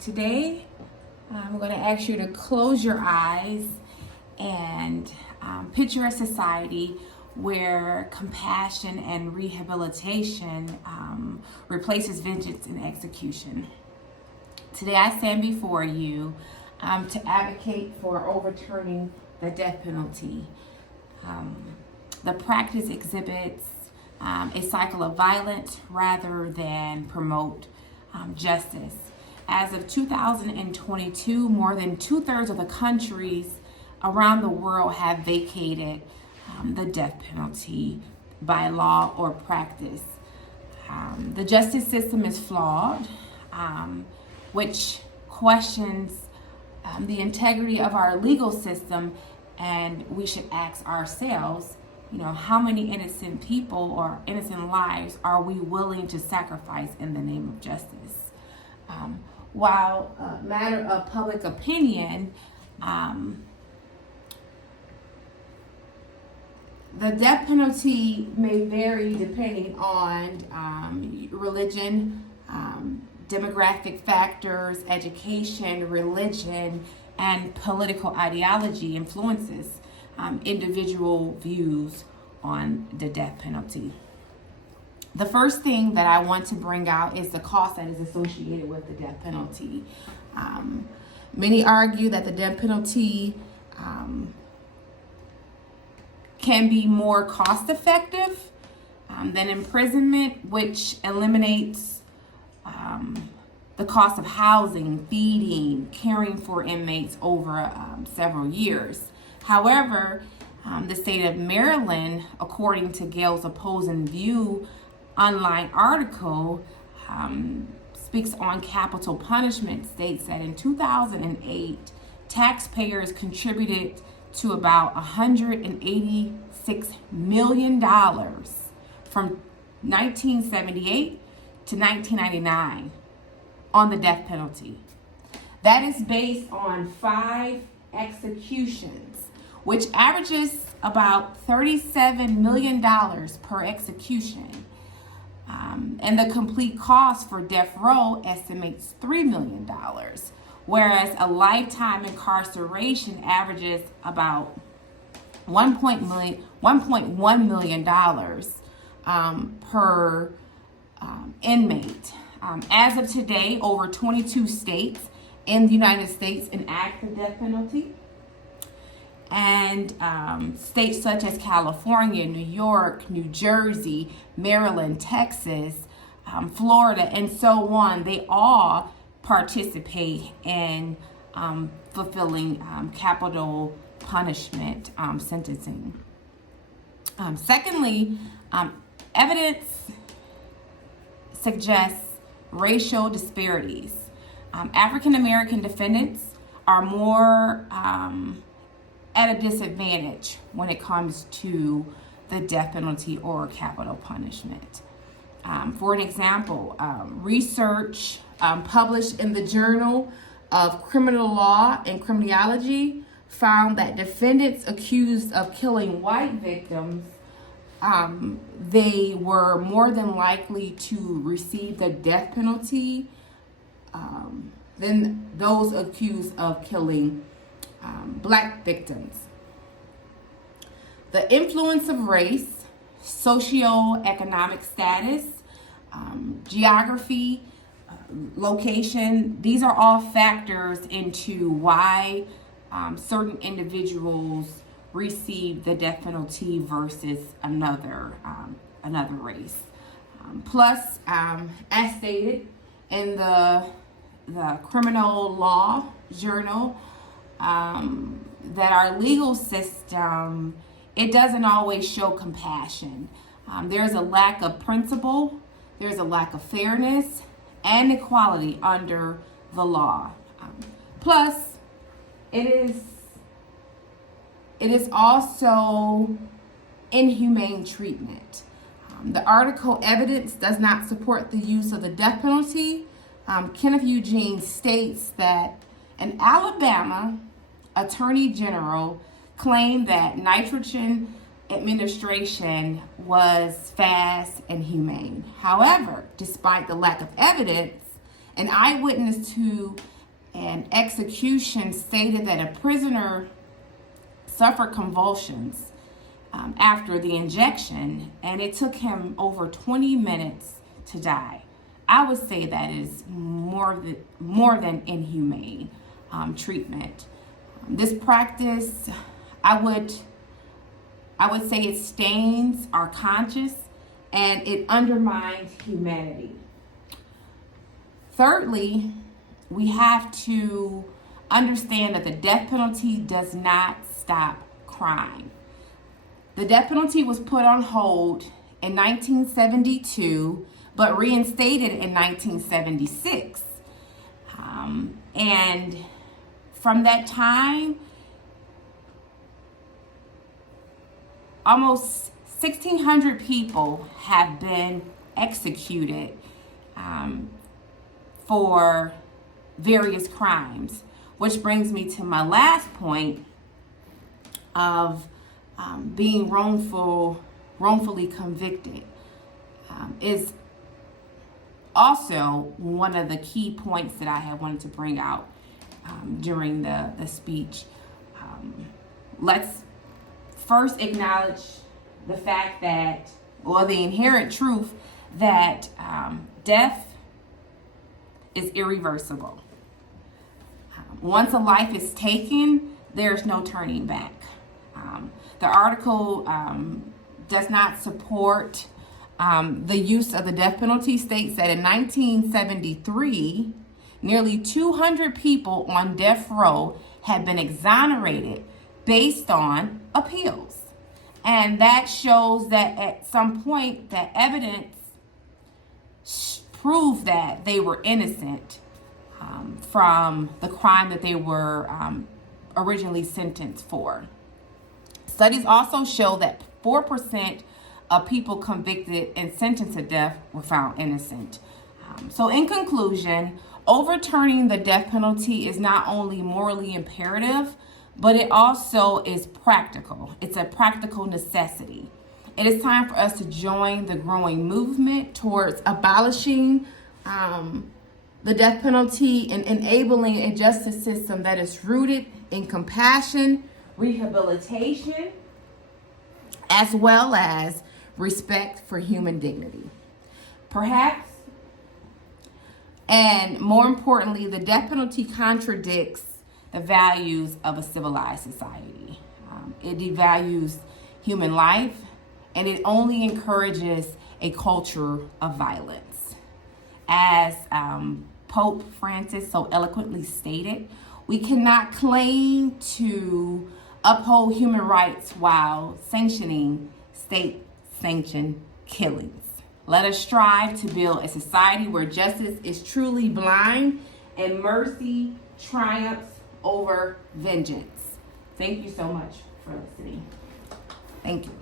Today, I'm going to ask you to close your eyes and picture a society where compassion and rehabilitation replaces vengeance and execution. Today, I stand before you to advocate for overturning the death penalty. The practice exhibits a cycle of violence rather than promote justice. As of 2022, more than 2/3 of the countries around the world have vacated the death penalty by law or practice. The justice system is flawed, which questions the integrity of our legal system, and we should ask ourselves, how many innocent people or innocent lives are we willing to sacrifice in the name of justice? While a matter of public opinion, the death penalty may vary depending on religion, demographic factors, education, religion, and political ideology influences individual views on the death penalty. The first thing that I want to bring out is the cost that is associated with the death penalty. Many argue that the death penalty can be more cost effective than imprisonment, which eliminates the cost of housing, feeding, caring for inmates over several years. However, the state of Maryland, according to Gail's opposing view online article, speaks on capital punishment, states that in 2008, taxpayers contributed to about $186 million from 1978 to 1999 on the death penalty. That is based on 5 executions, which averages about $37 million per execution. And the complete cost for death row estimates $3 million, whereas a lifetime incarceration averages about $1.1 million per inmate. As of today, over 22 states in the United States enact the death penalty. And states such as California, New York, New Jersey, Maryland, Texas, Florida, and so on, they all participate in fulfilling capital punishment sentencing. Secondly, evidence suggests racial disparities. African American defendants are more at a disadvantage when it comes to the death penalty or capital punishment. For an example, research published in the Journal of Criminal Law and Criminology found that defendants accused of killing white victims, they were more than likely to receive the death penalty than those accused of killing Black victims. The influence of race, socioeconomic status, geography, location, these are all factors into why certain individuals receive the death penalty versus another race. Plus, as stated in the Criminal Law Journal, that our legal system, it doesn't always show compassion. There's a lack of principle, there's a lack of fairness and equality under the law. Plus, it is also inhumane treatment. The article evidence does not support the use of the death penalty. Kenneth Eugene states that an Alabama Attorney General claimed that nitrogen administration was fast and humane. However, despite the lack of evidence, An eyewitness to an execution stated that a prisoner suffered convulsions after the injection, and it took him over 20 minutes to die. I would say that is more than inhumane treatment. This practice, I would say it stains our conscience and it undermines humanity. Thirdly, we have to understand that the death penalty does not stop crime. The death penalty was put on hold in 1972, but reinstated in 1976. And from that time, almost 1,600 people have been executed for various crimes, which brings me to my last point of being wrongfully convicted. Is also one of the key points that I had wanted to bring out during the speech. Let's first acknowledge the fact that, or the inherent truth that death is irreversible. Once a life is taken, there's no turning back. The article does not support the use of the death penalty. States that in 1973, nearly 200 people on death row had been exonerated based on appeals. And that shows that at some point that evidence proved that they were innocent from the crime that they were originally sentenced for. Studies also show that 4% of people convicted and sentenced to death were found innocent. So in conclusion, overturning the death penalty is not only morally imperative, but it also is practical. It's a practical necessity. It is time for us to join the growing movement towards abolishing the death penalty and enabling a justice system that is rooted in compassion, rehabilitation, as well as respect for human dignity. Perhaps, and more importantly, the death penalty contradicts the values of a civilized society. It devalues human life, and it only encourages a culture of violence. As Pope Francis so eloquently stated, we cannot claim to uphold human rights while sanctioning state-sanctioned killings. Let us strive to build a society where justice is truly blind and mercy triumphs over vengeance. Thank you so much for listening. Thank you.